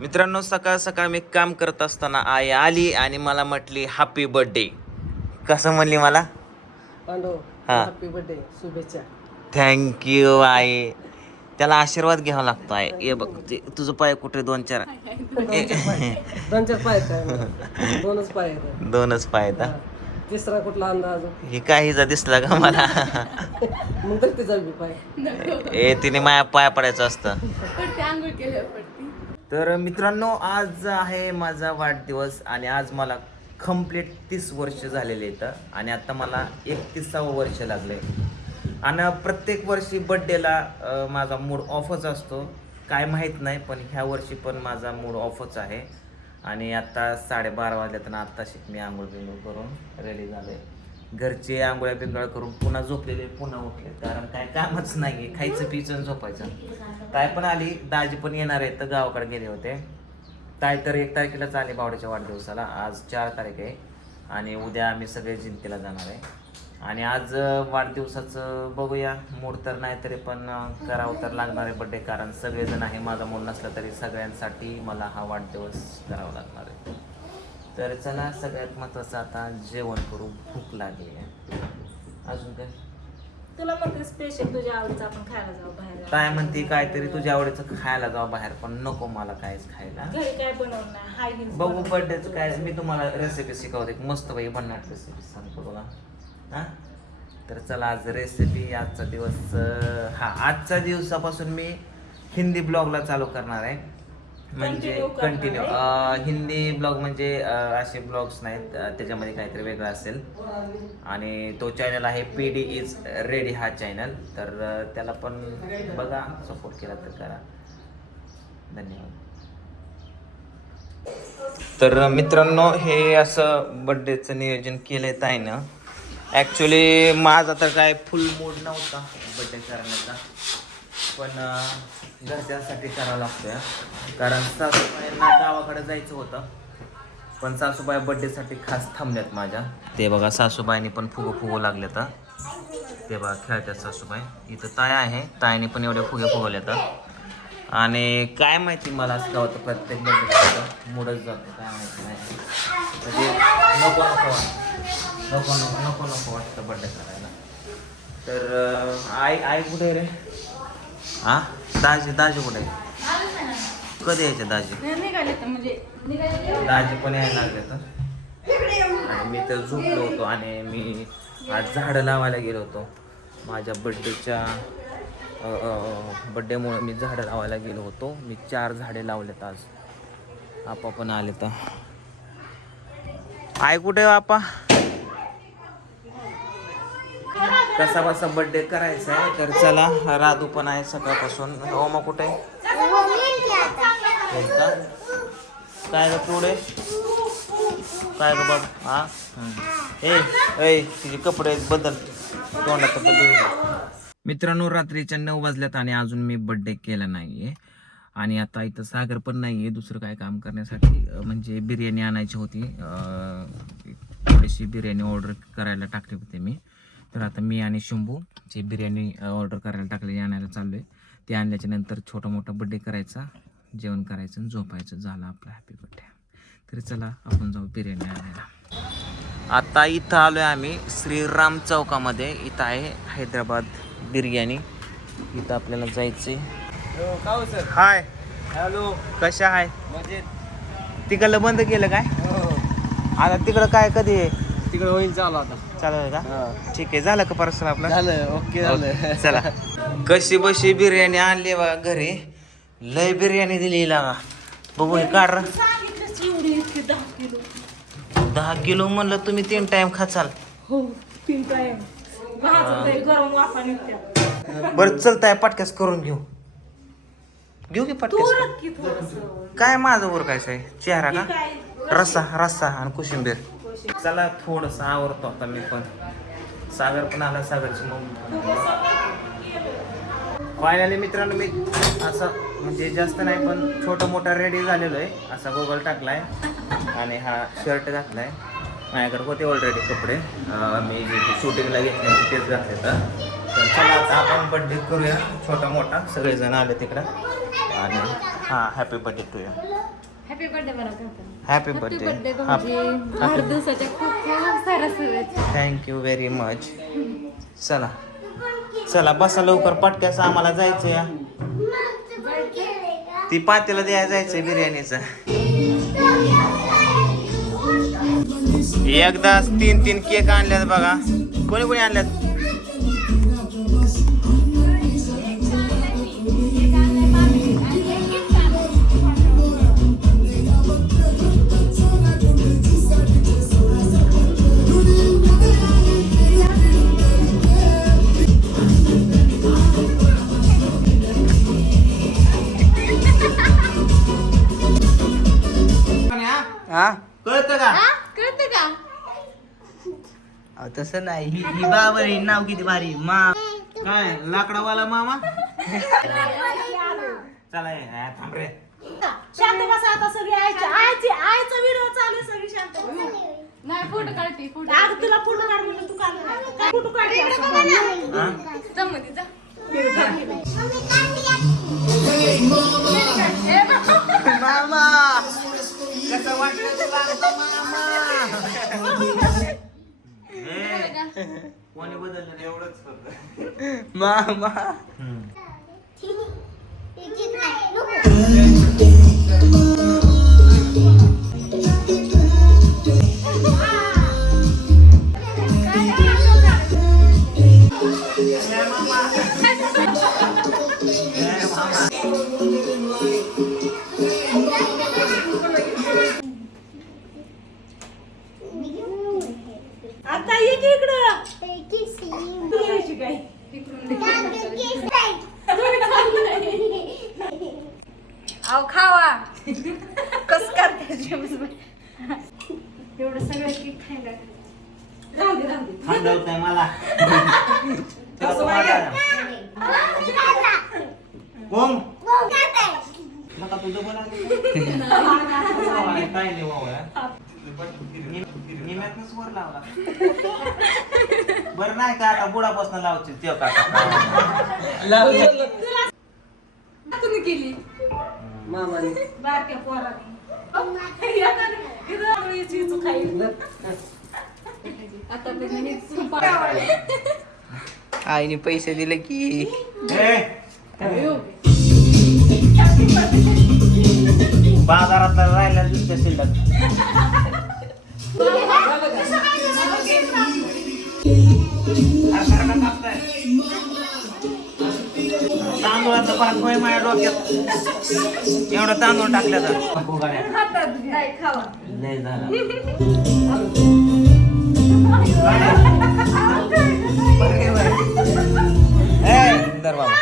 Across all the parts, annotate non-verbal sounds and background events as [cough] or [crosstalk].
मित्रांनो सकाळ सकाळ मी काम करत असताना आई आली आणि मला म्हटली हॅपी बर्थडे कसं म्हणली मला? पांडव हा. हॅपी बर्थडे शुभेच्छा. थँक्यू आई. त्याला आशीर्वाद घ्यावा लागतो आहे ये बघ ते तुझं पाय कुठे? दोन चार. दोन चार पाय. आहेत काय मला? दोनच पाय आहेत. दोनच पाय आहेत हा. तिसरा कुठला अंदाज? हे काहीचा दिसला का मला? मग तर तिचा बी पाय. ए तिने माया पाय पडायचं असतं. पडते आंघोळ केल्यावर पडते. तर मित्रांनो आज आहे माझा वाढदिवस आणि आज मला कंप्लीट तीस वर्ष झालेले आहेत. आणि आता मला एकतीसावं वर्ष लागले आणि प्रत्येक वर्षी बड्डेला माझा मूड ऑफच असतो. काय माहीत नाही पण ह्या वर्षी पण माझा मूड ऑफच आहे. आणि आता साडेबारा वाजल्यात ना आत्ताशी मी आंघोळ बिंघोळ करून रेडी झाले घरचे आंघोळ्या बिंगोळ्या करून पुन्हा झोपलेले पुन्हा उठले. कारण काय कामच नाही खायचं पियचं आणि झोपायचं. ताय पण आली दाजी पण येणार आहे तर गावाकडे गेले होते. ताय तर एक तारखेलाच आले बावड्याच्या वाढदिवसाला. आज चार तारीख आहे. आणि उद्या आम्ही सगळे जिंतीला जाणार आहे. आणि आज वाढदिवसाचं बघूया. मूड तर नाही तरी पण करावं तर लागणार आहे बड्डे कारण सगळेजण आहे. माझा मूड नसला तरी सगळ्यांसाठी मला हा वाढदिवस करावा लागणार आहे. तर चला सगळ्यात महत्त्वाचं आता जेवण करू भूक लागली आहे. अजून काय? तुला म्हणते स्पेशल तुझ्या आवडीचं आपण खायला जाऊ बाहेर. काय म्हणते? काहीतरी तुझ्या आवडीचं खायला जाऊ बाहेर पण नको मला काहीच खायला. घरी काय हेच बघू. बर्थडेचं काय मी तुम्हाला रेसिपी शिकवते. मस्त बाई भन्नाट रेसिपी सांगतो बघा. हा? तर चला आज रेसिपी आजचा दिवस हा आजच्या दिवसापासून मी हिंदी ब्लॉगला चालू करणार आहे. म्हणजे कंटिन्यू हिंदी ब्लॉग म्हणजे असे ब्लॉग्स नाहीत त्याच्यामध्ये काहीतरी वेगळं असेल. आणि तो चॅनल आहे पी डी इज रेडी हा चॅनल तर त्याला पण बघा सपोर्ट केला तर करा. धन्यवाद. तर मित्रांनो हे असं बड्डेचं नियोजन केलंय ताईनं. ॲक्च्युली माझा तर काय फुल मूड नव्हता बड्डे करण्याचा. पण घरच्यांसाठी करावा लागतोय कारण सासूबाईंना गावाकडे जायचं होतं पण सासूबाई बड्डेसाठी खास थांबल्यात माझ्या. ते बघा सासूबाईंनी पण फुगं फुगू लागले तर ते बघा खेळतात सासूबाई. इथं ताय आहे ताईने पण एवढे फुगे फुगवले तर आणि काय माहिती मला असं का होतं प्रत्येक बड्डे मूडच जातो काय माहिती नाही. म्हणजे नको नको नको नको नको नको वाटतं बड्डे करायला. तर आई आई कुठे रे? हा? दाजी दाजी कुठे? आहे कधी यायचे दाजी? म्हणजे दाजी पण यायला लागले तर. आणि मी तर झोपलो होतो आणि मी आज झाडं लावायला गेलो होतो. माझ्या बड्डेच्या बड्डेमुळे मी झाडं लावायला गेलो होतो. मी चार झाडे लावलेत आज. आपा पण आले तर. आय कुठे आपा? कसा बसा बड्डे करायचा आहे. तर चला राधू पण आहे सकाळपासून. हो मग कुठे? आहे? का? काय ग पुढे? काय ग बाब हा? ए तिचे कपडे बदल. तोंडात बदल मित्रांनो रात्रीच्या नऊ वाजल्यात आणि अजून मी बड्डे केला नाहीये. आणि आता इथं सागर पण नाहीये दुसरं काय काम करण्यासाठी. म्हणजे बिर्याणी आणायची होती. थोडीशी बिर्याणी ऑर्डर करायला टाकली होती मी. तर आता मी आणि शंभू जे बिर्याणी ऑर्डर करायला टाकली आणायला चाललोय ते आणल्याच्या नंतर छोटा मोठा बड्डे करायचा जेवण करायचं आणि झोपायचं. झालं आपला हॅपी बर्थडे तरी चला आपण जाऊ बिर्याणी आणायला. आता इथं आलोय आम्ही श्रीराम चौकामध्ये. इथं आहे हैदराबाद बिर्याणी. इथं आपल्याला जायचंय. काय सर? हाय. हॅलो. कशा आहे मजेत. तिकडलं बंद केलं काय? आता तिकडं काय कधी आहे? तिकडे होईल चालू आता. चालू आहे का? ठीक आहे. झालं का परत आपलं? झालं. ओके ओके, चला. कशी बशी बिर्याणी आणली बा घरी? लय बिर्याणी दिली लागा बघू काढ दहा किलो म्हणलं तुम्ही तीन टाइम खाचाल. हो तीन टाइम भाजून ते गरम वाफा निघत्या बरं चलताय पटक्यास करून घेऊ. घेऊ की पटक्यास. काय माझं वर काय आहे चेहरा का? रस्सा रस्सा आणि कोशिंबीर. चला थोडस आवरतो आता मी पण. सागर पण आला सागरची मग फायनली मित्रांनो मी असं म्हणजे जास्त नाही पण छोटा मोठा रेडी झालेलो आहे. असा गोगल टाकलाय आणि हा शर्ट घातलाय. माझ्याकडे होते ऑलरेडी कपडे. मी जे शूटिंगला घेतले होते तेच घातले तर चला आता आपण बड्डे करूया. छोटा मोठा सगळेजण आले तिकडं. आणि हां happy birthday to you happy birthday happy birthday वाढदिवसाच्या खूप खूप साऱ्या शुभेच्छा. थँक्यू व्हेरी मच चला. चला बसा लवकर. पटक्यास आम्हाला जायचं या ती पातेला द्यायला जायचंय बिर्याणीचं. एकदाच तीन तीन केक आणल्यात बघा. कोणी कोणी आणल्यात? हा? कळतं का? कळतं का? अहो, तसं नाही. ही ही बाबर ही नाव किती भारी. मा काय लाकडावाला मामा? चला हा, थांब रे. शांत बसा आता सगळी आयची आयची आयचा व्हिडिओ चालू आहे सगळी शांत बसा. नाही फोटो काढते फोटो अगं तुला फोटो काढ म्हणलं तू काढ काय फोटो काढते असं? हा? जमती जा. मामा. कसं वाटलं तुला आमचा मामा? हे, कोणी बदललं रे? एवढंच फक्त. मामा हम्म. हे, खावा. कस करते एवढं सगळं केक खायला. राहू दे राहू दे. थंडवतंय मला. [laughs] कसं वाटलं? कोण? नका तुझं बोला. [laughs] काय नाही निम्यातनच वर लावला. [laughs] बरं नाही का आता बुडापासून लावची ते काका केली मामाने बारक्या पोराने. एखादं- इथं आम्ही चिचू खाईल. आता पण हे खूप आईने पैसे दिले की. ए, बाजारात राहिल्या दुसऱ्या शिल्लक. तांदूळाचं परत होय माझ्या डोक्यात एवढं तांदूळ टाकलं तर हातात नाही खावा लय झाला ए, धर बाबा.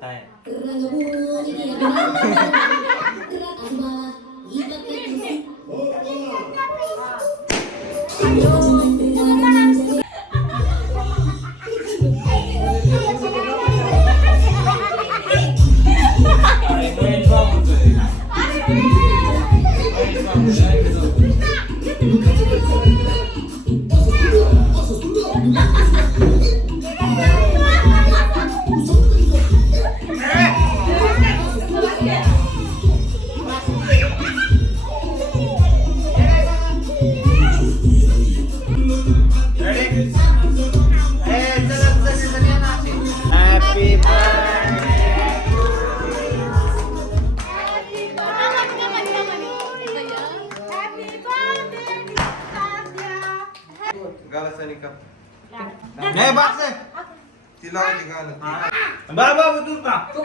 ฮ่าฮ่าฮ่ดี नाही, बास आहे. ती लावायची गाणं बा बाबू तू का? तू